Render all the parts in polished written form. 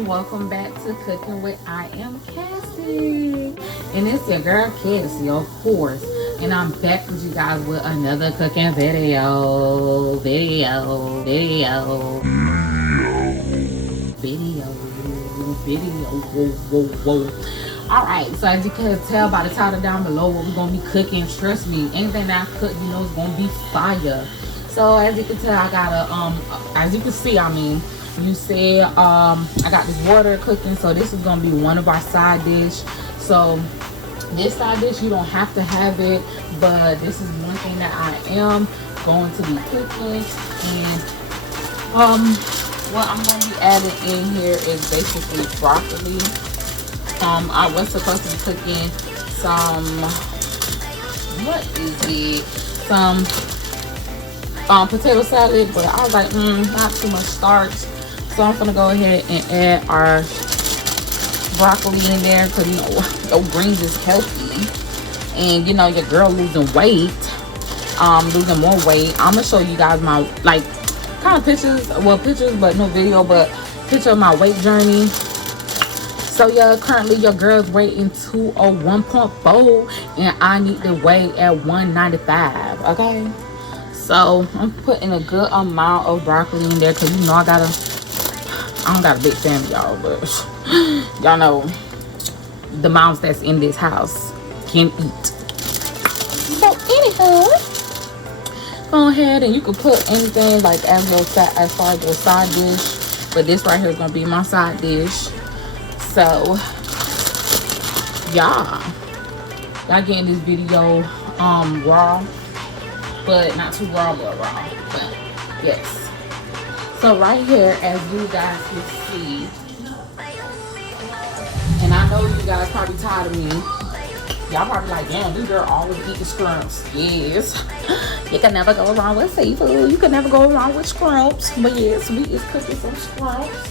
welcome back to Cooking with I Am Cassie, and it's your girl Cassie, of course, and I'm back with you guys with another cooking video. Whoa. All right, so as you can tell by the title down below what we're gonna be cooking, trust me, anything that I cook, you know, it's gonna be fire. So as you can tell, I got a as you can see, I mean, you said I got this water cooking, so this is gonna be one of our side dish. So this side dish, you don't have to have it, but this is one thing that I am going to be cooking. And what I'm going to be adding in here is basically broccoli. I was supposed to be cooking some, what is it, some potato salad, but I was like, not too much starch, so I'm gonna go ahead and add our broccoli in there, because you know your greens is healthy, and you know your girl losing weight, losing more weight. I'm gonna show you guys my like kind of pictures, well, pictures but no video, but picture of my weight journey. So yeah, currently your girl's weighing 201.4 and I need to weigh at 195. Okay, so I'm putting a good amount of broccoli in there, because you know I don't got a big family, y'all, but y'all know the moms that's in this house can eat. So anyhow, go ahead and you can put anything like as far as your side dish, but this right here is gonna be my side dish. So y'all getting this video raw, but not too raw, but raw. But yes, so right here, as you guys can see, and I know you guys probably tired of me. Y'all probably like, damn, this girl always eating scrumps. Yes, you can never go wrong with seafood. You can never go wrong with scrumps. But yes, we is cooking some scrumps.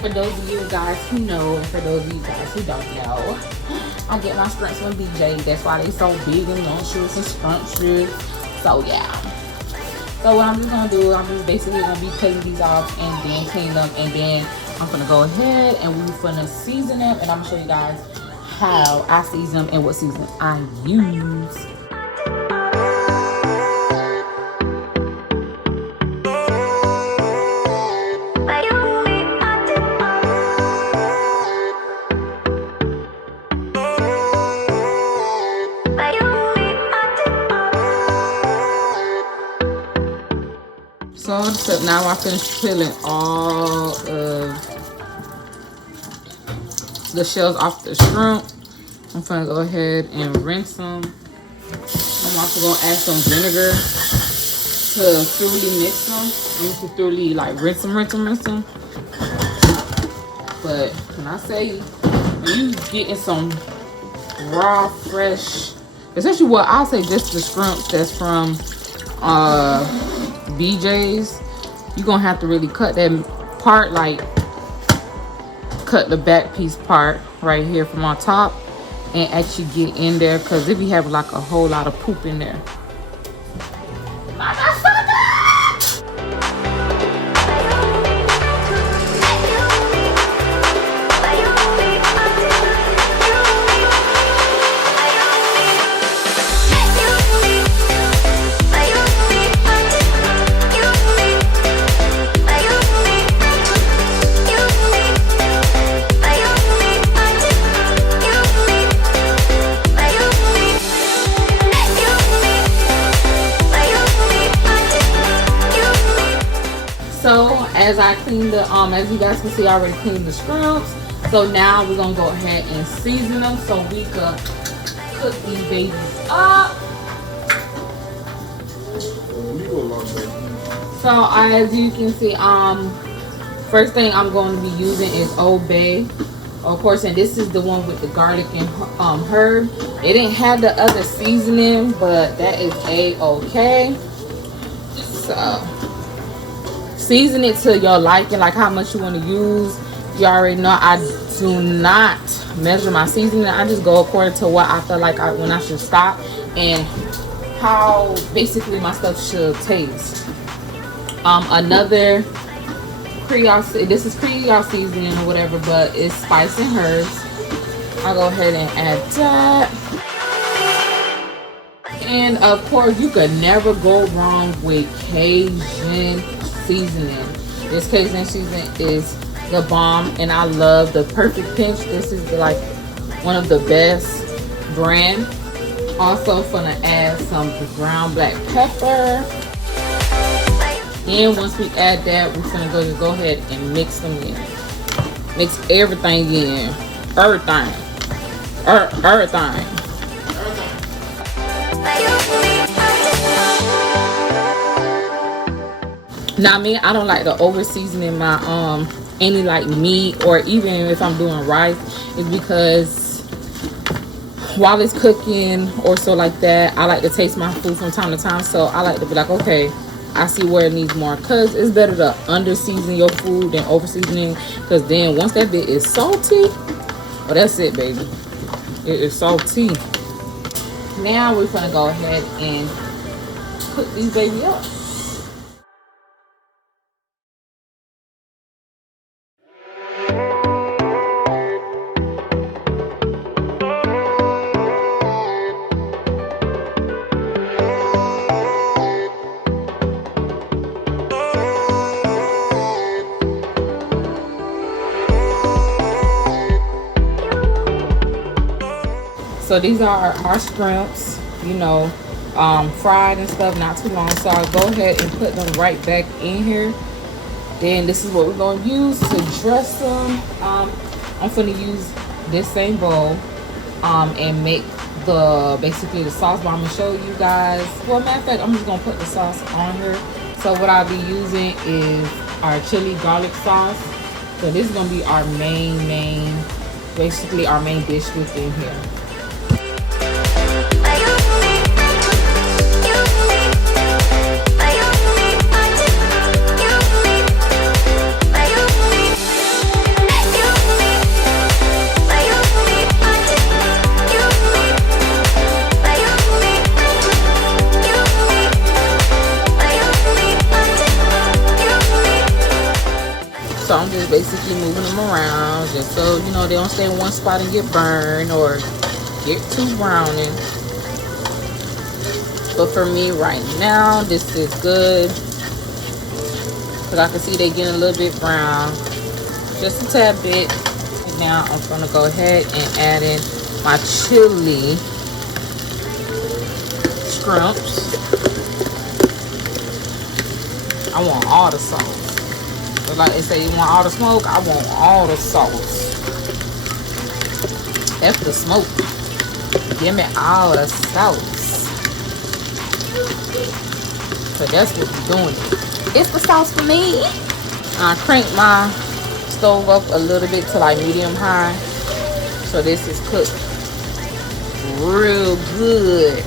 For those of you guys who know, and for those of you guys who don't know, I get my scrumps from BJ. That's why they so big and luxurious and scrumptious. So yeah. So what I'm just gonna do, I'm just basically gonna be cutting these off and then clean them, and then I'm gonna go ahead and we're gonna season them, and I'm gonna show you guys how I season them and what season I use. So now I finished peeling all of the shells off the shrimp. I'm gonna go ahead and rinse them. I'm also gonna add some vinegar to thoroughly mix them. I'm to thoroughly like rinse them. But when I say you getting some raw, fresh, especially what I'll say, just the shrimp that's from BJ's, you're gonna have to really cut that part, like cut the back piece part right here from on top and actually get in there, because if you have like a whole lot of poop in there. So as I clean the as you guys can see, I already cleaned the scrubs. So now we're gonna go ahead and season them so we could cook these babies up. So as you can see, first thing I'm going to be using is Old Bay, of course, and this is the one with the garlic and herb. It didn't have the other seasoning, but that is a-okay. So season it to your liking, like how much you want to use. You already know I do not measure my seasoning. I just go according to what I feel like when I should stop and how basically my stuff should taste. Another Creole. This is Creole seasoning or whatever, but it's spice and herbs. I'll go ahead and add that. And of course, you could never go wrong with Cajun seasoning. This Cajun seasoning is the bomb, and I love the Perfect Pinch. This is like one of the best brand. Also gonna add some ground black pepper. And once we add that, we're gonna go ahead and mix them in. Mix everything in. Everything. Now me, I don't like to over seasoning my any like meat, or even if I'm doing rice, is because while it's cooking or so like that, I like to taste my food from time to time. So I like to be like, okay, I see where it needs more, because it's better to under season your food than over seasoning, because then once that bit is salty, well, that's it, baby. It is salty. Now we're gonna go ahead and cook these baby up. So these are our shrimps, you know, fried and stuff, not too long. So I'll go ahead and put them right back in here. Then this is what we're going to use to dress them. I'm going to use this same bowl and make basically the sauce. But I'm going to show you guys. Well, matter of fact, I'm just going to put the sauce on here. So what I'll be using is our chili garlic sauce. So this is going to be our basically our main dish within here. So I'm just basically moving them around just so, you know, they don't stay in one spot and get burned or get too browning. But for me right now, this is good. Because I can see they getting a little bit brown. Just a tad bit. And now I'm going to go ahead and add in my chili scrumps. I want all the sauce. Like they say, you want all the smoke, I want all the sauce. F the smoke. Give me all the sauce. So that's what we're doing. It's the sauce for me. I crank my stove up a little bit to like medium high. So this is cooked real good.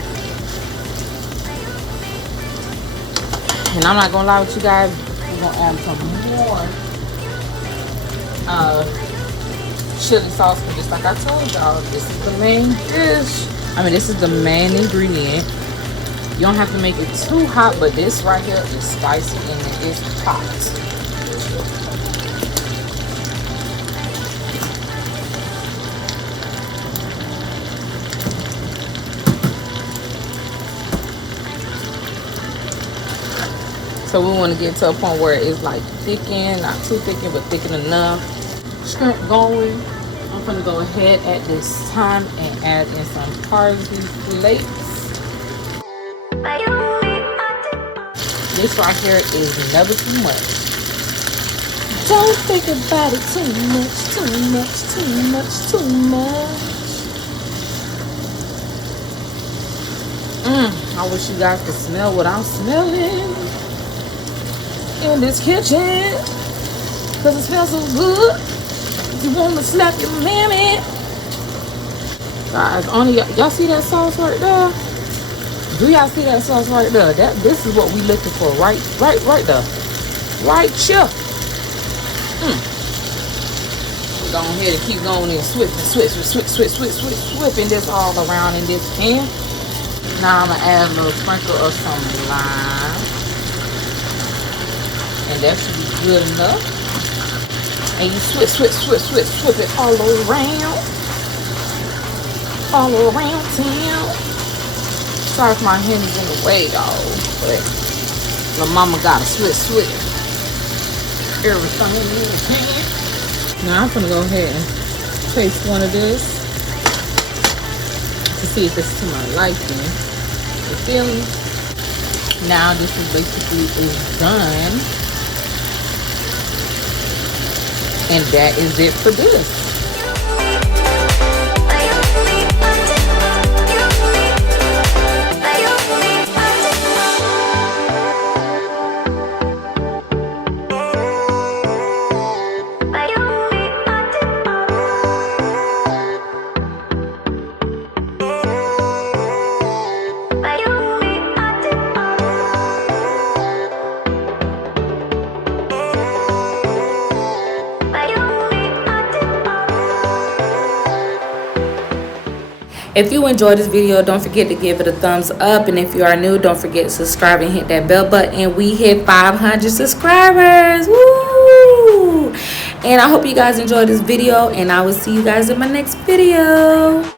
And I'm not gonna lie with you guys, we're gonna add some more chili sauce, but just like I told y'all, this is the main dish. I mean, this is the main ingredient. You don't have to make it too hot, but this right here is spicy and it is hot. So we want to get to a point where it's like thickened, not too thickened, but thickened enough. Shrimp going. I'm going to go ahead at this time and add in some parsley flakes. This right here is never too much. Don't think about it too much, too much, too much, too much. I wish you guys could smell what I'm smelling in this kitchen, because it smells so good. You want to slap your mammy. Guys, only y'all see that sauce right there? Do y'all see that sauce right there? This is what we looking for, right there, right here. We're going ahead and keep going and swipping this all around in this pan. Now I'm gonna add a little sprinkle of some lime. And that should be good enough. And you swip it all around town. Sorry if my hand is in the way, y'all, but my mama got a switch everything in the pan. Now I'm gonna go ahead and taste one of this to see if it's to my liking. You feel me? Now this is basically is done, and that is it for this. If you enjoyed this video, don't forget to give it a thumbs up. And if you are new, don't forget to subscribe and hit that bell button. And we hit 500 subscribers. Woo! And I hope you guys enjoyed this video. And I will see you guys in my next video.